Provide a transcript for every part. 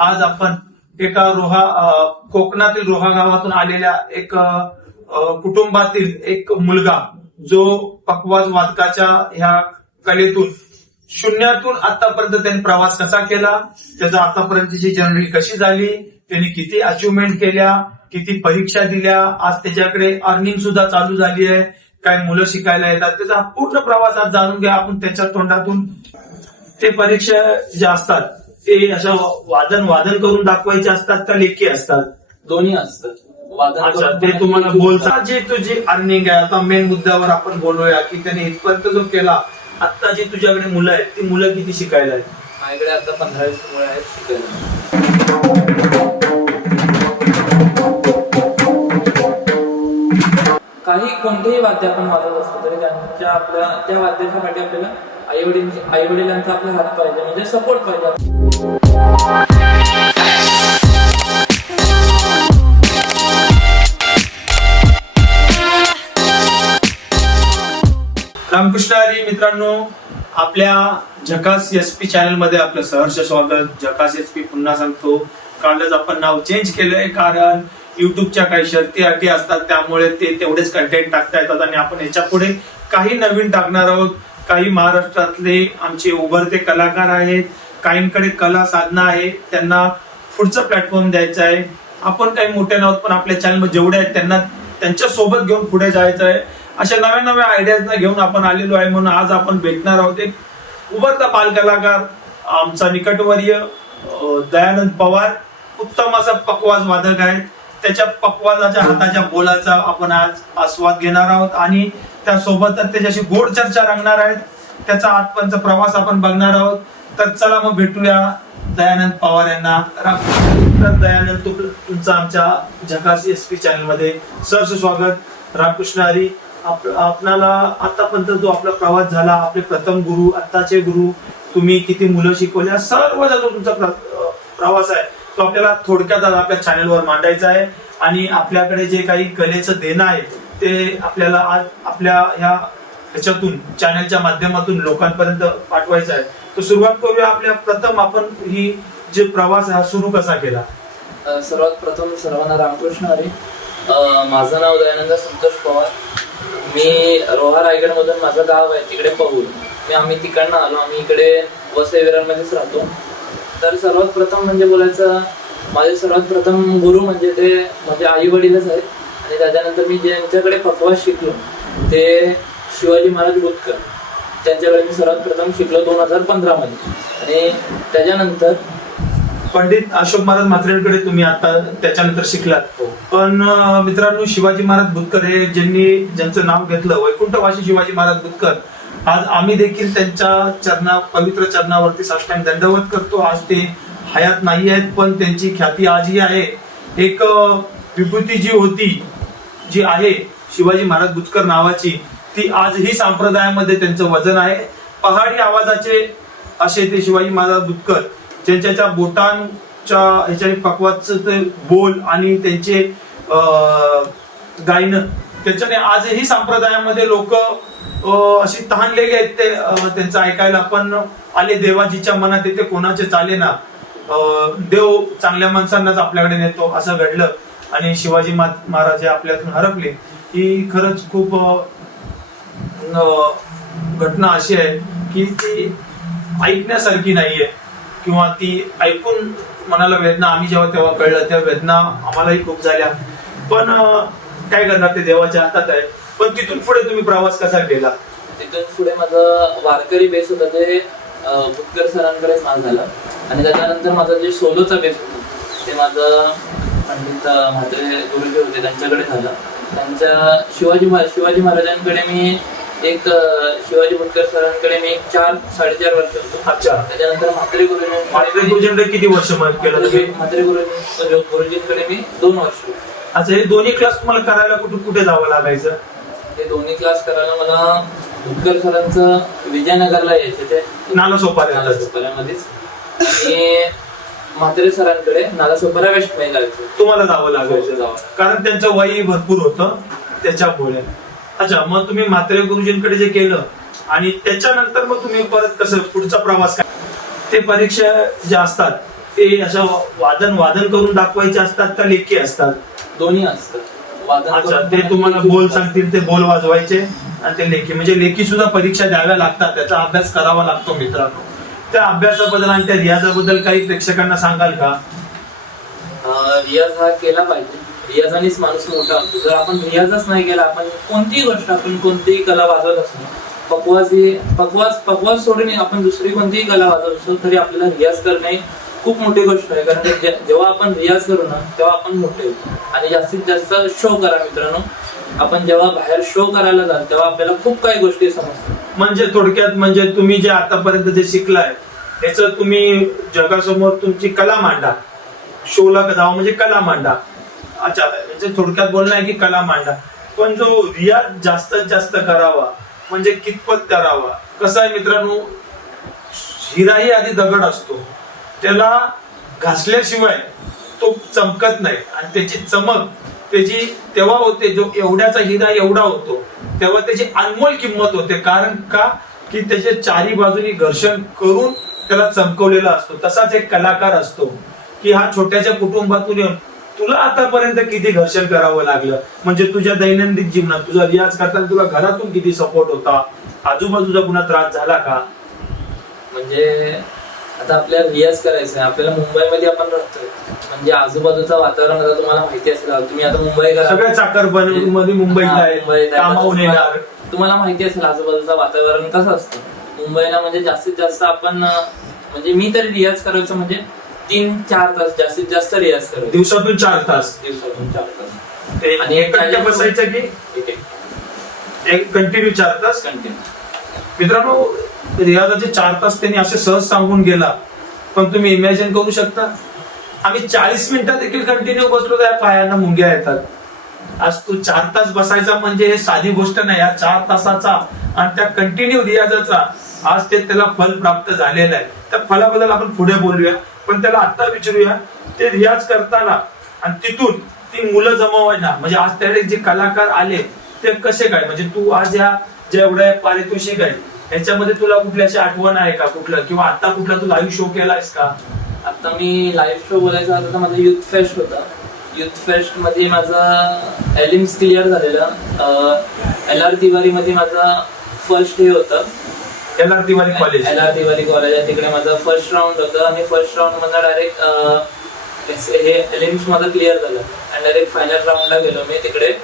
आज आपण एका कोकणातील रोहा गावातून आलेल्या एक कुटुंबातील एक मुलगा जो पखवाज वादकाच्या ह्या कलेतून शून्यातून आतापर्यंत त्यांनी प्रवास कसा केला, त्याचा आतापर्यंतची जर्नी कशी झाली, त्यांनी किती अचिव्हमेंट केल्या, किती परीक्षा दिल्या, आज त्याच्याकडे अर्निंग सुद्धा चालू झाली आहे, काय मुलं शिकायला येतात, त्याचा पूर्ण प्रवास आज जाणून घ्या आपण त्याच्या तोंडातून. ते परीक्षा ज्या असतात ते अशा वादन करून दाखवायचे असतात का लेखी असतात? दोन्ही असतात. अच्छा, ते तुम्हाला बोलतात. जे तुझी अर्निंग आहे, आता मेन मुद्द्यावर आपण बोलूया की त्याने इथपर्यंत जो केला, आता जी तुझ्याकडे मुलं आहेत ती मुलं किती शिकायला आहेत? माझ्याकडे आता 15-20 मुलं आहेत शिकायला. काही कोणतेही वाद्य आपण वाजवत असतो तरी त्या वाद्यासाठी आपल्याला आई वडिलांचा आपला हात पाहिजे, म्हणजे सपोर्ट पाहिजे. रामकृष्ण हरी. मित्रांनो, आपल्या झकास एसपी चॅनल मध्ये आपलं सहर्ष स्वागत. झकास एसपी पुन्हा सांगतो, कालच आपण नाव चेंज केलंय कारण युट्यूबच्या काही शर्ती अटी असतात, त्यामुळे ते तेवढेच कंटेंट टाकता येतात आणि आपण याच्या पुढे काही नवीन टाकणार आहोत. काही महाराष्ट्रातले आमचे उभरते कलाकार आहेत, काहींकडे कला साधना आहे, त्यांना पुढचं प्लॅटफॉर्म द्यायचं आहे. आपण काही मोठे नाहोत पण आपल्या चॅनलमध्ये जेवढे आहेत त्यांना त्यांच्या सोबत घेऊन पुढे जायचं आहे. अशा नव्या नव्या आयडियाजना घेऊन आपण आलेलो आहे. म्हणून आज आपण भेटणार आहोत एक उभरता बाल कलाकार, आमचा निकटवर्य दयानंद पवार. उत्तम असा पखवाज वादक आहेत. त्याच्या पखवाजाच्या हाताच्या बोलाचा आपण आज आस्वाद घेणार आहोत आणि त्यासोबतच त्याच्याशी गोड चर्चा रंगणार आहेत. त्याचा आजपर्यंतचा प्रवास आपण बघणार आहोत. तर चला मग भेटूया दयानंद पवार यांना. तर दयानंद, तुमचं आमच्या झकास एसपी चॅनल मध्ये सहर्ष स्वागत. रामकृष्ण हरी. आपल्याला आतापर्यंत जो आपला प्रवास झाला, आपले प्रथम गुरु, आत्ताचे गुरु, तुम्ही किती मुलं शिकवल्या, सर्वचा जो तुमचा प्रवास आहे तो आपल्याला थोडक्यात आपल्या चॅनलवर मांडायचा आहे आणि आपल्याकडे जे काही कलेचं देणं आहे ते आपल्याला आज आपल्या ह्याच्यातून चॅनलच्या माध्यमातून लोकांपर्यंत पाठवायचं आहे. तर सुरुवात करूया. आपल्या प्रथम आपण ही जे प्रवास हा सुरू कसा केला? सर्वात प्रथम सर्वांना रामकृष्ण हरी. माझं नाव दयानंद संतोष पवार. मी रोहा रायगड मधून माझं गाव आहे तिकडे पहूल. आम्ही तिकडनं आलो. आम्ही इकडे वसई विरारमध्येच राहतो. तर सर्वात प्रथम म्हणजे बोलायचं, माझे सर्वात प्रथम गुरु म्हणजे ते माझे आई वडीलच आहेत. आणि त्याच्यानंतर मी ज्यांच्याकडे पखवाज शिकलो ते शिवाजी महाराज बुतकर, त्यांच्याकडे मी सर्वात प्रथम शिकलो 2015 मध्ये. आणि त्याच्यानंतर पंडित अशोक महाराज म्हात्रेकडे तुम्ही आता त्याच्यानंतर शिकलात. पण मित्रांनो, शिवाजी महाराज बुतकर हे ज्यांचं नाव घेतलं, वैकुंठवासी शिवाजी महाराज बुतकर, आज आम्ही देखील त्यांच्या पवित्र चरणावरती साष्टांग दंडवत करतो. आज ते हयात नाही आहेत पण त्यांची ख्याती आजही आहे. एक विभूती जी होती, जी आहे शिवाजी महाराज बुतकर नावाची, ती आजही संप्रदायामध्ये त्यांचं वजन आहे. पहाडी आवाजाचे असे ते शिवाजी महाराज बुतकर, ज्यांच्या बोटांच्या ह्याच्याने पखवाजचं ते बोल आणि त्यांचे गायन, त्याच्याने आजही संप्रदायामध्ये लोक अशी तहानलेली आहेत ते त्यांचं ऐकायला. पण आले देवाजीच्या मनात येते कोणाचे चाले ना, देव चांगल्या माणसांनाच आपल्याकडे नेतो, असं घडलं आणि शिवाजी महाराज हे आपल्यातून हरपले. ही खरंच खूप घटना अशी आहे की ती ऐकण्यासारखी नाहीये किंवा ती ऐकून मनाला वेदना, आम्ही जेव्हा तेव्हा कळलं त्या वेदना आम्हालाही खूप झाल्या. पण काय करणार, ते देवाच्या हातात आहे. पण तिथून पुढे तुम्ही प्रवास कसा केला? तिथून पुढे माझं वारकरी बेस होता ते बुतकर सरांकडेच माझं झालं. आणि त्याच्यानंतर माझा जे सोलोचा बेस होता ते माझं पंडित म्हात्रे गुरुजी होते त्यांच्याकडे झालं. त्यांच्या शिवाजी महाराजांकडे मी शिवाजी बुतकर सरांकडे मी 4-4.5 वर्ष होतो. अच्छा. त्याच्यानंतर म्हात्रे गुरुजींकडे किती वर्ष केलं? म्हात्रे गुरुजींकडे मी 2 वर्ष. अच्छा, हे दोन्ही क्लास तुम्हाला करायला कुठे जावं लागायचं? हे दोन्ही क्लास करायला मला बुतकर सरांचं विजयनगरला यायचं, ते नालासोपाऱ्यामध्येच. आणि म्हात्रे सरांकडे नालासोपारा वेस्ट महिला तुम्हाला जावं लागायचं कारण त्यांचं वय भरपूर होतं त्याच्यामुळे. अच्छा, मग तुम्ही म्हात्रे गुरुजींकडे जे केलं आणि त्याच्यानंतर मग तुम्ही परत कसं पुढचा प्रवास काय? ते परीक्षा ज्या असतात ते असं वादन करून दाखवायचे असतात का लेखी असतात? दोन्ही असतात. वादन अच्छा, करून ते पण तुम्हाला लेखी बोल सुद्धा सांगतील ते बोल वाजवायचे आणि ते लेखी म्हणजे लेखी सुद्धा परीक्षा द्याव्या लागतात, त्याचा अभ्यास करावा लागतो मित्रांनो. त्या अभ्यासाबद्दल आणि त्या रियाजाबद्दल काही प्रेक्षकांना सांगाल का? रियाज हा केला पाहिजे. रियाजानेच माणूस मोठा होतो. जर आपण रियाजच नाही केला, आपण कोणतीही गोष्ट, आपण कोणतीही कला वाजवत असतो, पकवाज सोडून आपण दुसरी कोणतीही कला वाजवत असतो, तरी आपल्याला रियाज करणे खूप मोठी गोष्ट आहे. कारण जेव्हा आपण रियाज करू ना, तेव्हा आपण मोठे होतो. आणि जास्तीत जास्त शो करा मित्रांनो. आपण जेव्हा बाहेर शो करायला जाल, तेव्हा आपल्याला खूप काही गोष्टी समजतात. म्हणजे थोडक्यात म्हणजे तुम्ही जे आतापर्यंत जे शिकलाय त्याचं तुम्ही जगासमोर तुमची कला मांडा. शोला जावं म्हणजे कला मांडा. अच्छा, म्हणजे थोडक्यात बोलणं आहे की कला मांडा. पण जो रियाज जास्तीत जास्त करावा म्हणजे कितपत करावा? कसं आहे मित्रांनो, हिराही आधी दगड असतो, त्याला घासल्याशिवाय तो चमकत नाही. आणि त्याची चमक त्याची तेव्हा होते, जो एवढ्याचा हिरा एवढा होतो तेव्हा त्याची अनमोल किंमत होते. कारण का की त्याच्या चारी बाजूनी घर्षण करून त्याला चमकवलेला असतो. तसाच एक कलाकार असतो की हा छोट्याशा कुटुंबातून येऊन तुला आतापर्यंत किती घर्षण करावं लागलं, म्हणजे तुझ्या दैनंदिन जीवनात तुझा रियाज करताना तुला घरातून किती सपोर्ट होता, आजूबाजूचा पुन्हा त्रास झाला का? म्हणजे आता आपल्याला रियाज करायचा आहे, आपल्याला मुंबईमध्ये आपण राहतोय, म्हणजे आजूबाजूचं वातावरण आता तुम्हाला माहिती असेल. तुम्ही आता मुंबईकर, सगळ्या चाकरमानी मुंबईत आहे, कामावून येणार, तुम्हाला माहिती असेल आजूबाजूचं वातावरण कसं असतं मुंबईला. म्हणजे जास्तीत जास्त आपण, म्हणजे मी तरी रियाज करायचं म्हणजे 3-4 तास जास्तीत जास्त रियाज करायचं. दिवसातून 4 तास. आणि एकट्या बसायचं की एक कंटिन्यू 4 तास? कंटिन्यू. मित्रांनो, रियाजाचे 4 तास त्यांनी असे सहज सांगून गेला, पण तुम्ही इमॅजिन करू शकता आम्ही 40 मिनिटात देखील कंटिन्यू बसलो तर पायांना मुंग्या येतात. आज तू 4 तास बसायचा म्हणजे हे साधी गोष्ट नाही. या 4 तासाचा आणि त्या कंटिन्यू रियाजाचा आज ते त्याला फल प्राप्त झालेलं आहे. त्या फलाबद्दल आपण पुढे बोलूया, पण त्याला आता विचारूया ते रियाज करताना आणि तिथून ती मुलं जमवायला, म्हणजे आज त्याकडे जे कलाकार आले ते कसे काय, म्हणजे तू आज या जेवढ्या पारितोषिक आहे ह्याच्यामध्ये तुला कुठली अशी आठवण आहे का कुठलं, किंवा आता कुठला तू लाईव्ह शो केलायस का? आता मी लाईव्ह शो बोलायचा होता तर माझा युथ फेस्ट होता. युथ फेस्ट मध्ये माझा एलिम्स क्लिअर झालेलं. LR तिवारी मध्ये माझा फर्स्ट हे होतं. LR तिवारी कॉलेज आहे, तिकडे माझा फर्स्ट राऊंड होता. आणि फर्स्ट राऊंड मधला डायरेक्ट हे एलिम्स माझा क्लिअर झालं आणि डायरेक्ट फायनल राऊंडला गेलो मी. तिकडे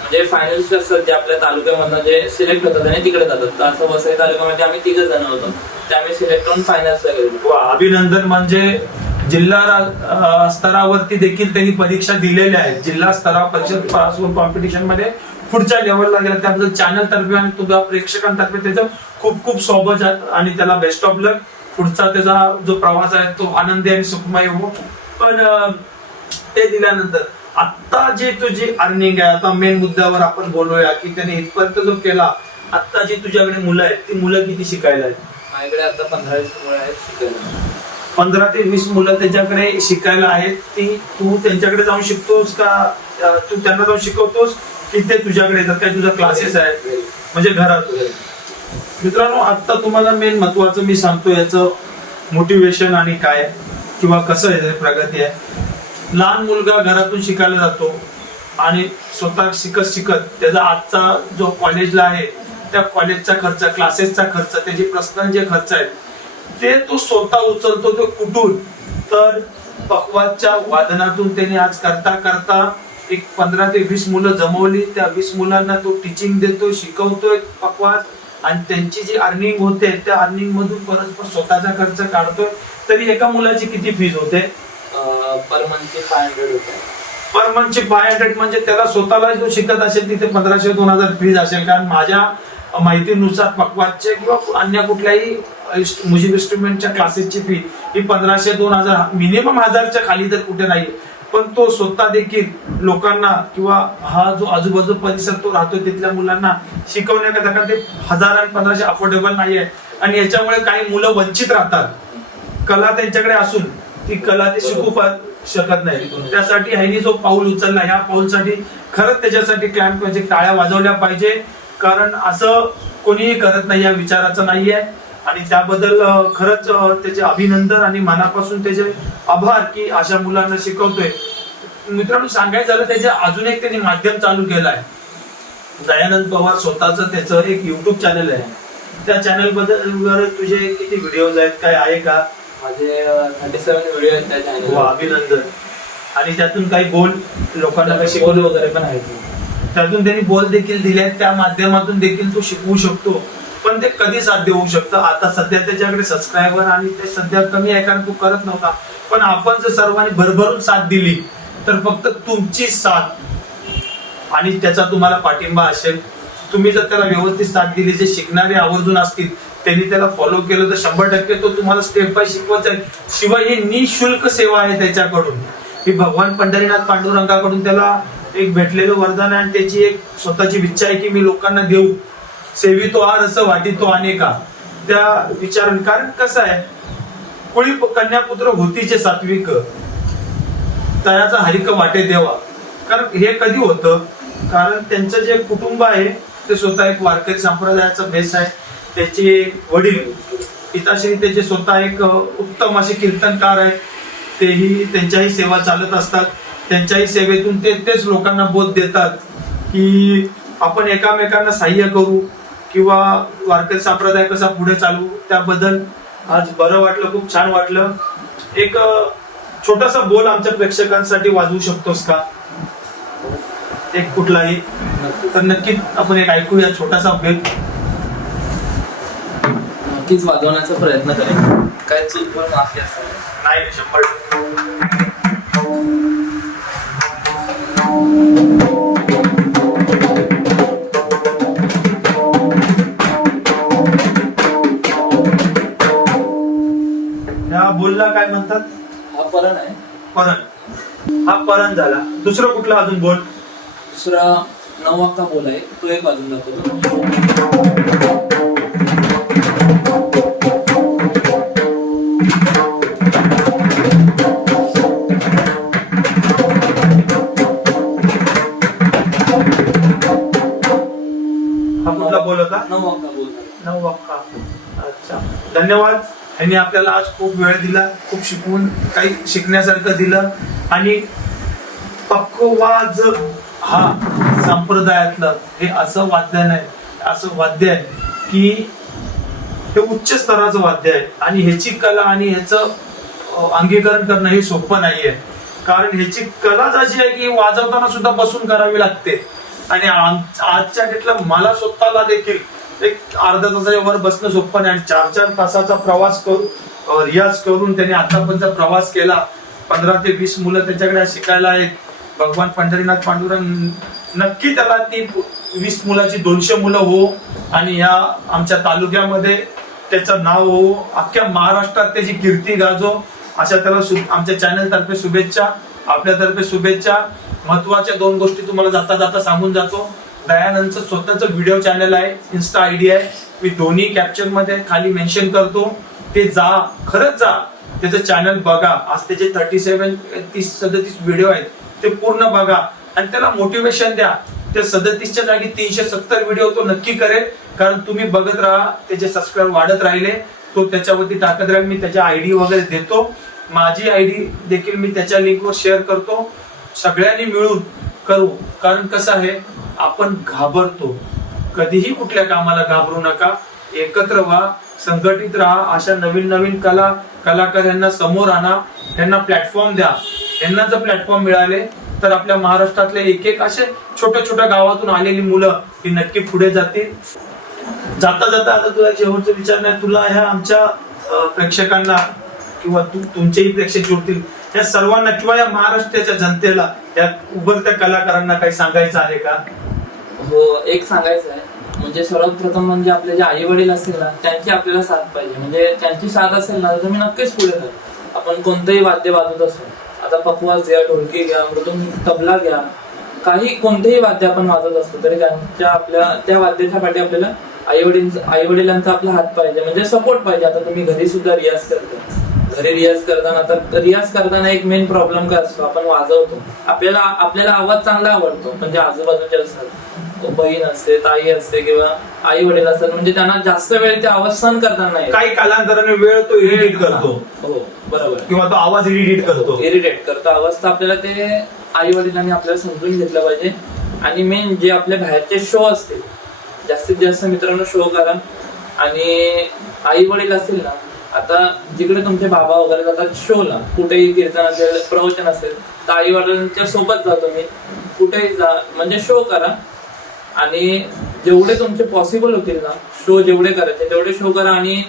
म्हणजे फायनल्स असतात जे आपल्या तालुक्यामधनं जे सिलेक्ट होतात आणि तिकडे जातात. तर असं वसई तालुक्यामध्ये आम्ही 3 जण होतो, ते आम्ही सिलेक्ट होऊन फायनल्सला गेलो. अभिनंदन. म्हणजे जिल्हा स्तरावरती देखील त्यांनी परीक्षा दिलेल्या आहेत. जिल्हा स्तरावर परीक्षा कॉम्पिटिशन मध्ये पुढच्या लेवलला गेला, त्याबद्दल चॅनल तर्फे आणि तुझ्या प्रेक्षकांतर्फे त्याचं खूप खूप स्वागत आणि त्याला बेस्ट ऑफ लक. पुढचा त्याचा जो प्रवास आहे तो आनंदी आणि सुखमय हो. पण ते दिल्यानंतर आता जे तुझी अर्निंग आहे, आता मेन मुद्द्यावर आपण बोलूया की त्याने इथपर्यंत जो केला, आता जी तुझ्याकडे मुलं आहेत ती मुलं किती शिकायला आहेत? माझ्याकडे आता 15-20 मुलं आहेत शिकायला. 15 ते 20 मुलं त्याच्याकडे शिकायला आहेत. ती तू त्यांच्याकडे जाऊन शिकतोस का तू त्यांना जाऊन शिकवतोस की ते तुझ्याकडे येतात? काय तुझा क्लासेस आहे म्हणजे घरात? मित्रांनो, आता तुम्हाला मेन महत्वाचं मी सांगतो याचं मोटिवेशन आणि काय किंवा कसं आहे प्रगती आहे. लहान मुलगा घरातून शिकायला जातो आणि स्वतः शिकत त्याचा आजचा जो कॉलेजला आहे त्या कॉलेजचा खर्च, क्लासेसचा खर्च, त्याचे पर्सनल जे खर्च आहेत ते तो स्वतः उचलतो. तो कुठून? तर पखवाजच्या वादनातून त्याने आज करता करता एक 15 ते 20 मुलं जमवली. त्या 20 मुलांना तो टीचिंग देतो, शिकवतोय पखवाज, आणि त्यांची जी अर्निंग होते त्या अर्निंग मधून परस्पर स्वतःचा खर्च काढतोय. तरी एका मुलाची किती फीज होते? पर मंथची 500 होते. पर मंथची 500 म्हणजे त्याला स्वतःला जो शिकत असेल तिथे 1500-2000 फीज असेल. कारण माझ्या माहितीनुसार पखवाजचे किंवा अन्य कुठल्याही म्युझिक इन्स्ट्रुमेंटच्या क्लासेसची फी ही 1500-2000 मिनिमम 1000च्या खाली तर कुठे नाही. पण तो स्वतः देखील लोकांना किंवा हा जो आजूबाजू परिसर तो राहतो तिथल्या मुलांना शिकवण्याकरता, कारण ते 1000 आणि 1500 अफोर्डेबल नाहीये. आणि याच्यामुळे काही मुलं वंचित राहतात. कला त्यांच्याकडे असून ती कला ते शिकू शकत नाही. त्यासाठी ह्यानी जो पाऊल उचलला, ह्या पाऊलसाठी खरंच त्याच्यासाठी क्लॅम्प म्हणजे टाळ्या वाजवल्या पाहिजे. कारण असं कोणीही करत नाही, या विचाराचं नाहीये. आणि त्याबद्दल खरंच त्याचे अभिनंदन आणि मनापासून त्याचे आभार की अशा मुलांना शिकवतोय. मित्रांनो, सांगायचं झालं त्याचे अजून एक त्यांनी माध्यम चालू केलं आहे. दयानंद पवार स्वतःच त्याचं एक युट्यूब चॅनल आहे. त्या चॅनल बद्दल तुझे किती व्हिडिओज आहेत, काय आहे का? माझे 37 व्हिडिओ आहेत त्या चॅनल. अभिनंदन. आणि त्यातून काही बोल लोकांना काही शिकवलं वगैरे पण आहे, त्यातून त्यांनी बोल देखील दिले आहेत. त्या माध्यमातून देखील तो शिकवू शकतो. पण ते कधी साध्य होऊ शकतं? आता सध्या त्याच्याकडे सबस्क्रायबर आणि ते सध्या कमी आहे कारण तो करत नव्हता. पण आपण जर सर्वांनी भरभरून साथ दिली तर फक्त तुमची साथ आणि त्याचा तुम्हाला पाठिंबा असेल. तुम्ही जर त्याला व्यवस्थित साथ दिली, जे शिकणारे आवर्जून असतील त्यांनी त्याला फॉलो केलं तर 100% तो तुम्हाला स्टेप बाय शिकवत जाईल. शिवाय ही निशुल्क सेवा आहे त्याच्याकडून. ही भगवान पंढरीनाथ पांडुरंगाकडून त्याला एक भेटलेलं वरदान आहे आणि त्याची एक स्वतःची इच्छा आहे की मी लोकांना देऊ. सेवितो आर असं वाटितो अनेका. त्या विचाराने, कारण कसं आहे, कुळी कन्यापुत्र होतीचे सात्विक, तयाचा हरिक वाटे देवा. कारण हे कधी होतं? कारण त्यांचं जे कुटुंब आहे ते स्वतः एक वारकरी संप्रदायाचा बेस आहे. त्याचे वडील पिताश्री त्याचे स्वतः एक उत्तम असे कीर्तनकार आहेत. तेही त्यांच्याही सेवा चालत असतात. त्यांच्याही सेवेतून तेच लोकांना बोध देतात की आपण एकामेकांना सहाय्य करू किंवा वारकरी संप्रदाय कसा पुढे चालू. त्याबद्दल आज बरं वाटलं, खूप छान वाटलं. एक छोटासा बोल आमच्या प्रेक्षकांसाठी वाजवू शकतोस का? एक कुठलाही? तर नक्कीच आपण एक ऐकूया छोटासा बेल. नक्कीच वाजवण्याचा प्रयत्न करेन. काय चूक पण माफी असेल. नाही, 100%. या बोलला काय म्हणतात? हा परण आहे. परण. हा परण झाला. दुसरं कुठला अजून बोल? दुसरा 9 अक्का बोल आहे, तो एक वाजून दाखवतो. हा कुठला बोल होता? 9 अक्का बोल. 9 अक्का. अच्छा, धन्यवाद. यांनी आपल्याला आज खूप वेळ दिला, खूप शिकवून काही शिकण्यासारखं दिलं. आणि पक्कवाज हा संप्रदायातलं हे असं वाद्य नाही, असं वाद्य आहे की हे उच्च स्तराचं वाद्य आहे. आणि ह्याची कला आणि ह्याचं अंगीकरण करणं हे सोपं नाहीये. कारण ह्याची कलाच अशी आहे की वाजवताना सुद्धा बसून करावी लागते. आणि आजच्या डेटला मला स्वतःला देखील एक अर्धा तासाच्या वर बसणं सोपं नाही. आणि 4-4 तासाचा प्रवास करून रियाज करून त्याने आतापर्यंत प्रवास केला. 15 ते 20 मुलं त्याच्याकडे शिकायला आहेत. भगवान पंढरीनाथ पांडुरंग नक्की त्याला ती 20 मुलाची 200 मुलं हो आणि ह्या आमच्या तालुक्यामध्ये त्याचं नाव हो, अख्ख्या महाराष्ट्रात त्याची कीर्ती गाजो. अशा त्याला आमच्या चॅनल तर्फे शुभेच्छा, आपल्यातर्फे शुभेच्छा. महत्वाच्या 2 गोष्टी तुम्हाला जाता जाता सांगून जातो. दयानंदचं स्वतःचं व्हिडिओ चॅनल आहे, इन्स्टा आयडी आहे. मी दोन्ही कॅप्शन मध्ये खाली मेन्शन करतो. ते जा, खरंच जा, त्याचं चॅनल बघा. आज त्याचे 37 व्हिडिओ आहेत, ते पूर्ण बघा आणि त्याला मोटिवेशन द्या. त्या 37च्या जागी 370 व्हिडिओ तो नक्की करेल. कारण तुम्ही बघत राहा, त्याचे सबस्क्राईब वाढत राहिले, तो त्याच्यावरती टाकत राहील. मी त्याच्या आयडी वगैरे देतो. माझी आयडी देखील मी त्याच्या लिंकवर शेअर करतो. सगळ्यांनी मिळून करू. कारण कसं आहे, आपण घाबरतो, कधीही कुठल्या कामाला घाबरू नका. एकत्र व्हा, संघटित राहा. अशा नवीन कलाकार यांना समोर आणा, यांना प्लॅटफॉर्म द्या. यांना जर प्लॅटफॉर्म मिळाले तर आपल्या महाराष्ट्रातले एक असे छोट्या गावातून आलेली मुलं ही नक्की पुढे जातील. जाता जाता आता तुला शेवटचं विचार नाही, तुला ह्या आमच्या प्रेक्षकांना किंवा तुमचेही प्रेक्षक जोडतील या सर्वांना किंवा या महाराष्ट्राच्या जनतेला, या उभरत्या कलाकारांना काही सांगायचं आहे का? हो, एक सांगायचं आहे. म्हणजे सर्वात प्रथम म्हणजे आपले जे आई वडील असतील ना, त्यांची आपल्याला साथ पाहिजे. म्हणजे त्यांची साथ असेल ना तर तुम्ही नक्कीच पुढे जाल. आपण कोणतंही वाद्य वाजवत असतो, आता पखवाज घ्या, ढोलकी घ्या, मृदुंग, तबला घ्या, काही कोणतेही वाद्य आपण वाजवत असतो तरी त्या वाद्याच्या पाठी आपल्याला आई वडिलांचा आपला हात पाहिजे, म्हणजे सपोर्ट पाहिजे. आता तुम्ही घरी सुद्धा रियाज करता, घरी रियाज करताना, तर रियाज करताना एक मेन प्रॉब्लेम काय असतो, आपण वाजवतो, आपल्याला आवाज चांगला आवडतो, म्हणजे आजूबाजूचे असतात, बहीण असते, ताई असते किंवा आई वडील असतात, म्हणजे त्यांना जास्त वेळ ते आवाज सहन करताना नाही, काही कालांतराने वेळ तो इरिटेट करतो. हो बरोबर, किंवा तो आवाज इरिटेट करतो आवाज. तर आपल्याला ते आई वडिलांनी आपल्याला समजून घेतलं पाहिजे. आणि मेन जे आपले बाहेरचे शो असतील, जास्तीत जास्त मित्रांनो शो करा. आणि आई वडील असतील ना, आता जिकडे तुमचे बाबा वगैरे जातात शोला, कुठेही कीर्तन असेल, प्रवचन असेल, तर आई वडिलांच्या सोबत जा तुम्ही, कुठेही जा, म्हणजे शो करा. आणि जेवढे तुमचे पॉसिबल होतील ना शो, जेवढे करायचे तेवढे शो करा. आणि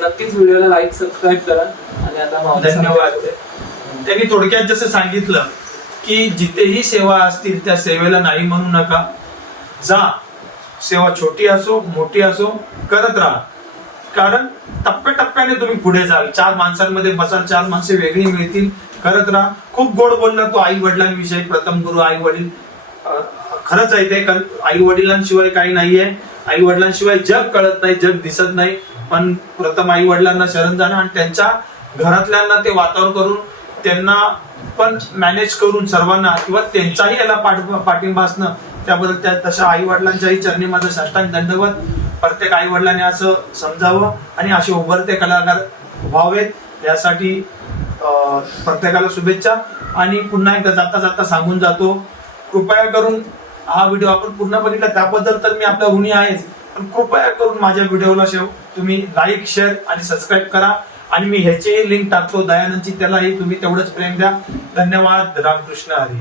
नक्कीच व्हिडिओला लाईक, सबस्क्राईब करा. आणि आता धन्यवाद. त्यांनी थोडक्यात जसं सांगितलं की जिथेही सेवा असतील त्या सेवेला नाही म्हणू नका, जा, सेवा छोटी असो मोठी असो करत राहा. कारण टप्प्याटप्प्याने तुम्ही पुढे जाल. 4 माणसांमध्ये बसाल, 4 माणसे वेगळी मिळतील, करत राहा. खूप गोड बोलला तो आई वडिलांविषयी. प्रथम गुरु आई वडील, खरंच आहे ते. आई वडिलांशिवाय काही नाहीये, आई वडिलांशिवाय जग कळत नाही, जग दिसत नाही. पण प्रथम आई वडिलांना शरण जाणं आणि त्यांच्या घरातल्यांना ते वातावरण करून, त्यांना पण मॅनेज करून सर्वांना, किंवा त्यांचाही याला पाठिंबा असणं, त्याबद्दल तशा आई वडिलांच्याही चरणी माझं साष्टांग दंडवत. प्रत्येक आई वडिलांनी असं समजावं आणि असे उभरते कलाकार व्हावेत, यासाठी प्रत्येकाला शुभेच्छा. आणि पुन्हा एकदा जाता जाता सांगून जातो, कृपया करून हा व्हिडिओ आपण पूर्ण बघितला त्याबद्दल तर मी आपला ऋणी आहेच, पण कृपया करून माझ्या व्हिडिओला तुम्ही लाईक, शेअर आणि सबस्क्राईब करा. आणि मी ह्याचीही लिंक टाकतो दयानंदची, त्यालाही तुम्ही तेवढंच प्रेम द्या. धन्यवाद. रामकृष्ण हरी.